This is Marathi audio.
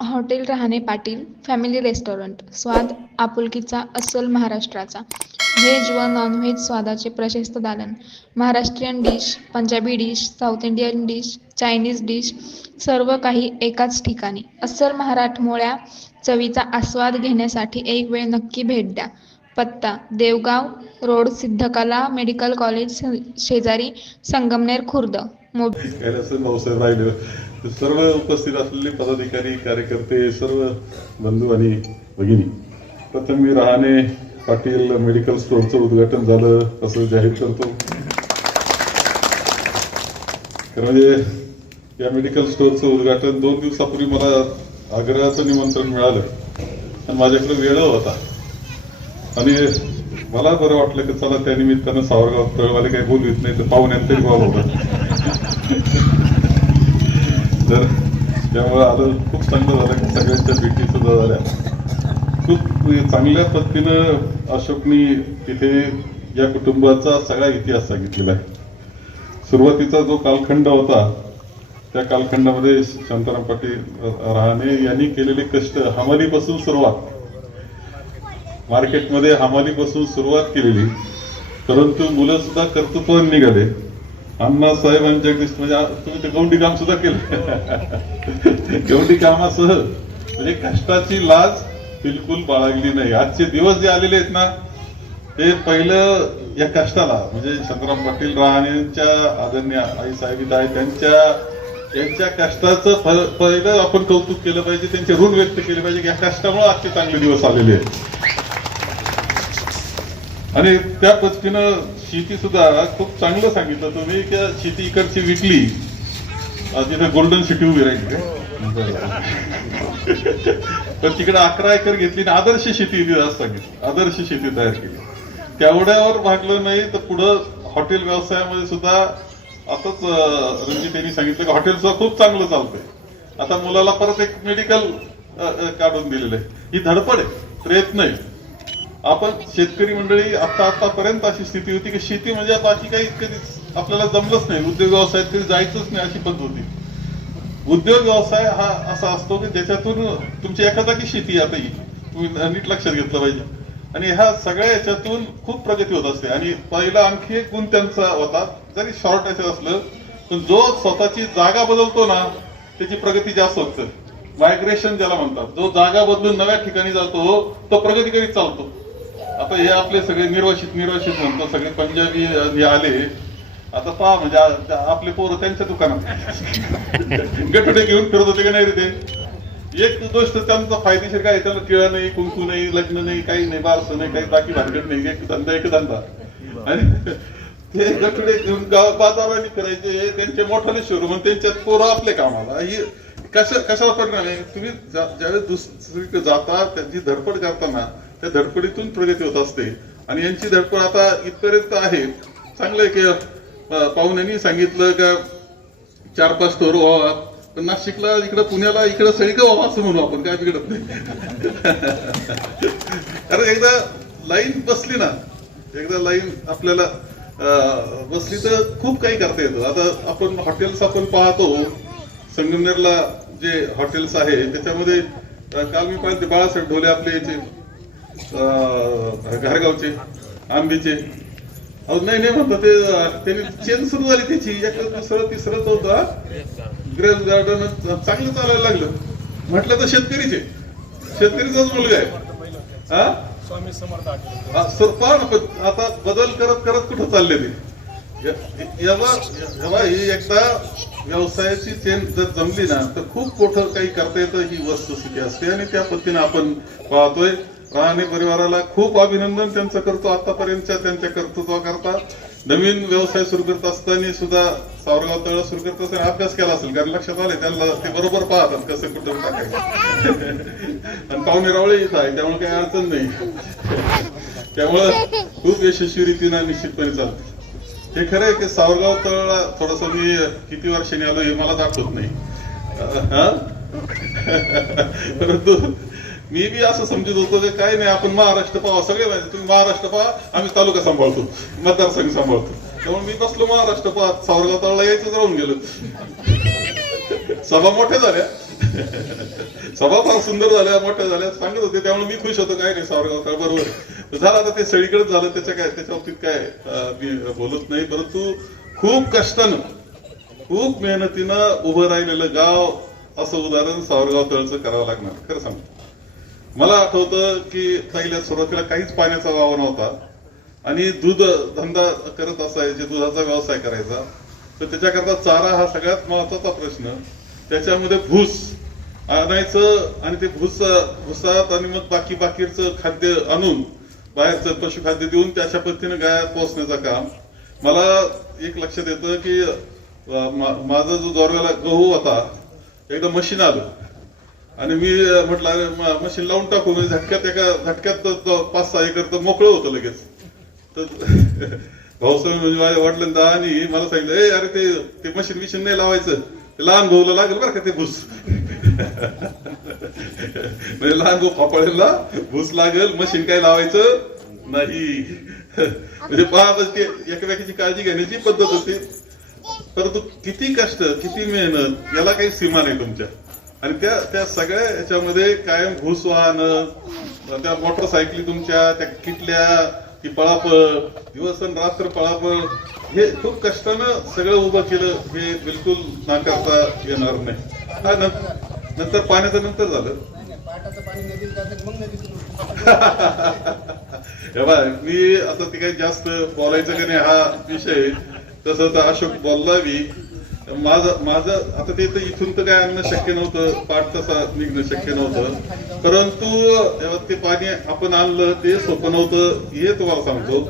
Hotel Rahane Patil family restaurant स्वाद आपुलकीचा अस्सल महाराष्ट्राचा. व्हेज व नॉनव्हेज स्वादाचे प्रशस्त दालन. Maharashtrian dish Punjabi dish South Indian dish Chinese dish सर्व काही एकाच ठिकाणी. अस्सल मराठमोळ्या चवीचा आस्वाद घेण्यासाठी एक वेळ नक्की भेट द्या. पत्ता Devgaon road Siddhakala medical college शेजारी संगमनेर खुर्द. भाऊसाहेब राहिले? सर्व उपस्थित असलेले पदाधिकारी कार्यकर्ते सर्व बंधू आणि भगिनी प्रथम मी रहाणे पाटील मेडिकल स्टोअरचं उद्घाटन झालं असं जाहीर करतो. म्हणजे या मेडिकल स्टोअरचं उद्घाटन दोन दिवसापूर्वी मला आग्रहाचं निमंत्रण मिळालं. आणि माझ्याकडे वेळ होता. आणि मला बरं वाटलं की चला त्या निमित्तानं सावरगाव तळवाले काही बोलवीत नाही तर पाहुण्यात तरी बोलवलं तर त्यामुळे आलं खूप चांगलं झालं की सगळ्यांच्या भेटी सुद्धा झाल्या. खूप चांगल्या पद्धतीनं अशोकनी तिथे या कुटुंबाचा सगळा इतिहास सांगितलेला आहे. सुरुवातीचा जो कालखंड होता त्या कालखंडामध्ये शांताराम पाटील रहाणे यांनी केलेले कष्ट हमालीपासून सुरुवात. मार्केटमध्ये हमालीपासून सुरुवात केलेली. परंतु मुलं सुद्धा कर्तृत्वान निघाले. अण्णा साहेबांच्या म्हणजे तुम्ही ते गौंडी काम सुद्धा केलं. गौंडी कामासह म्हणजे कष्टाची लाज बिलकुल बाळगली नाही. आजचे दिवस जे आलेले आहेत ना ते पहिलं या कष्टाला म्हणजे शंकरराव पाटील रहाणेंच्या आदरणीय आई साहेब आहे त्यांच्या त्यांच्या कष्टाचं पहिलं आपण कौतुक केलं पाहिजे त्यांचे ऋण व्यक्त केले पाहिजे की या कष्टामुळे आजचे चांगले दिवस आलेले आहेत. आणि त्या पद्धतीनं शेती सुद्धा खूप चांगलं सांगितलं तुम्ही की शेती इकडची विकली तिथे गोल्डन सिटी उभी राहिली. का? तर तिकडे अकरा एकर घेतली आणि आदर्श शेती दिली असं सांगितलं. आदर्श शेती तयार केली. तेवढ्यावर भागलं नाही तर पुढं हॉटेल व्यवसायामध्ये सुद्धा आताच रणजित यांनी सांगितलं की हॉटेल सुद्धा खूप चांगलं चालतंय. आता मुलाला परत एक मेडिकल काढून दिलेलं आहे. ही धडपड आहे प्रयत्न आहे. आपण शेतकरी मंडळी आता आतापर्यंत अशी स्थिती होती की शेती म्हणजे आता अशी काही कधी आपल्याला जमलंच नाही. उद्योग व्यवसायात कधी जायचंच नाही अशी पद्धत होती. उद्योग व्यवसाय हा असा असतो की ज्याच्यातून तुमची एका जागी शेती आता ही. तुम्ही नीट लक्षात घेतलं पाहिजे. आणि ह्या सगळ्या याच्यातून खूप प्रगती होत असते. आणि पहिला आणखी एक गुण त्यांचा होता. जरी शॉर्ट याच्यात असलं पण जो स्वतःची जागा बदलतो ना त्याची प्रगती जास्त होते. मायग्रेशन ज्याला म्हणतात. जो जागा बदलून नव्या ठिकाणी जातो तो प्रगती करीत चालतो. आता हे आपले सगळे निर्वासित निर्वासित म्हणतो सगळे पंजाबी हे आले. आता पहा म्हणजे आपले पोरं त्यांच्या दुकानात. गठुडे घेऊन फिरत होते का नाही रे ते? एक गोष्ट त्यांचा फायदेशीर काय त्याला टिळा नाही कुंकू नाही लग्न नाही काही नाही बारसं नाही काही बाकी भानगड नाही एक धंदा एक धंदा. आणि ते गठुडे घेऊन गाव बाजाराने करायचे त्यांचे मोठाले शोरूम त्यांच्यात पोरं आपले कामाला. ही कशा कशाला परिणाम आहे? तुम्ही ज्या- ज्यावेळेस दुसरीकडे जाता त्यांची धडपड करताना त्या धडपडीतून प्रगती होत असते. आणि यांची धडपड आता इथपर्यंत आहे. चांगलं आहे की पाहुण्यांनी सांगितलं का चार पाच स्टोर व्हावा. पण नाशिकला इकडं पुण्याला इकडं सैनिक व्हावा असं म्हणू आपण काय बिघडत नाही. कारण एकदा लाईन बसली ना एकदा लाईन आपल्याला बसली तर खूप काही करता येतं. आता आपण हॉटेल्स आपण पाहतो. संगमनेरला जे हॉटेल्स आहे त्याच्यामध्ये काल मी पाहिजे बाळासाहेब ढोले आपले याचे घारगावचे आंबीचे. अहो नाही नाही म्हणतो ते त्यांनी चेन सुरू झाली त्याची. एक दुसरं तिसरं चौथा ग्रेस गार्डन चांगलं चालायला लागलं. म्हटलं तर शेतकरीचे. शेतकरीचाच मुलगा आहे. पण आता बदल करत करत कुठं चालले ते? ही एकदा व्यवसायाची चेन जर जमली ना तर खूप मोठं काही करता येतं ही वस्तुस्थिती असते. आणि त्या पद्धतीने आपण पाहतोय. राहणे परिवाराला खूप अभिनंदन त्यांचं करतो. आतापर्यंतच्या त्यांच्या कर्तृत्वाकरता नवीन व्यवसाय सुरू करत असताना सुद्धा सावरगाव तळ सुरू करत असताना अभ्यास केला असेल. कारण लक्षात आले त्यांना ते बरोबर पाहतात कसं कुठं टाकायचं. आणि पाहुणे रावळे इथं आहे त्यामुळे काही अडचण नाही. त्यामुळं खूप यशस्वी रीतीनं निश्चितपणे चालतं. हे खरं आहे की सावरगाव तळला थोडस मी किती वर्षांनी आलो हे मला दाखवत नाही. हा? परंतु मी बी असं समजत होतो की काय नाही आपण महाराष्ट्र पाहा सगळे माहिती. तुम्ही महाराष्ट्र पहा आम्ही तालुका सांभाळतो मतदारसंघ सांभाळतो. त्यामुळे मी बसलो महाराष्ट्र पहा सावरगाव तळला यायचं राहून गेलो. सभा मोठ्या झाल्या. सभा फार सुंदर झाल्या मोठ्या झाल्या सांगत होते त्यामुळे मी खुश होतो काय नाही सावरगावकर बरोबर. झालं आता ते सगळीकडेच झालं त्याच्या काय त्याच्या बाबतीत काय मी बोलत नाही परंतु खूप कष्टानं खूप मेहनतीनं उभं राहिलेलं गाव असं उदाहरण सावरगाव तळचं करावं लागणार खरं सांगतो. मला आठवतं की पहिल्या सुरुवातीला काहीच पाण्याचा वावर नव्हता. आणि दूध धंदा करत असायचे दुधाचा व्यवसाय करायचा. तर त्याच्याकरता चारा हा सगळ्यात महत्त्वाचा प्रश्न. त्याच्यामध्ये भूस आणायचं आणि ते भूस भुसात आणि मग बाकी बाकीचं खाद्य आणून बाहेरचं पशुखाद्य देऊन त्याच्या पद्धतीने गायात पोहोचण्याचं काम. मला एक लक्षात येतं की माझा जो दोरव्याला गहू होता एकदा मशीन आलं. आणि मी म्हटलं मशीन लावून टाकू म्हणजे झटक्यात एका झटक्यात पाच सहा एकर तर मोकळं होतं लगेच. तर भाऊसाहेब म्हणजे माझ्या वडिलांना आणि मला सांगितलं ए अरे ते ते मशीन मिशीन नाही लावायचं. ते लहान भाऊला लागेल बरं का ते भूस. म्हणजे लहान भाऊ फापाळेला भूस लागेल मशीन काय लावायचं नाही. म्हणजे पहा ते एकमेकाची काळजी घेण्याची पद्धत होती. परंतु किती कष्ट किती मेहनत याला काही सीमा नाही तुमच्या. आणि त्या त्या सगळ्या याच्यामध्ये कायम घुस वाहन त्या मोटरसायकली तुमच्या त्या किटल्या ती पळापळ दिवस आणि रात्र पळापळ हे खूप कष्टानं सगळं उभं केलं हे बिलकुल नाकारता येणार नाही. नंतर पाण्याचं नंतर झालं. हे मी आता ते काही जास्त बोलायचं का नाही हा विषय. तसं तर अशोक बोलला मी माझं माझं आता ते तर इथून तर काय आणणं शक्य नव्हतं. पाठ तसा निघणं शक्य नव्हतं. परंतु ते पाणी आपण आणलं ते सोपं नव्हतं. हे तुम्हाला सांगतो.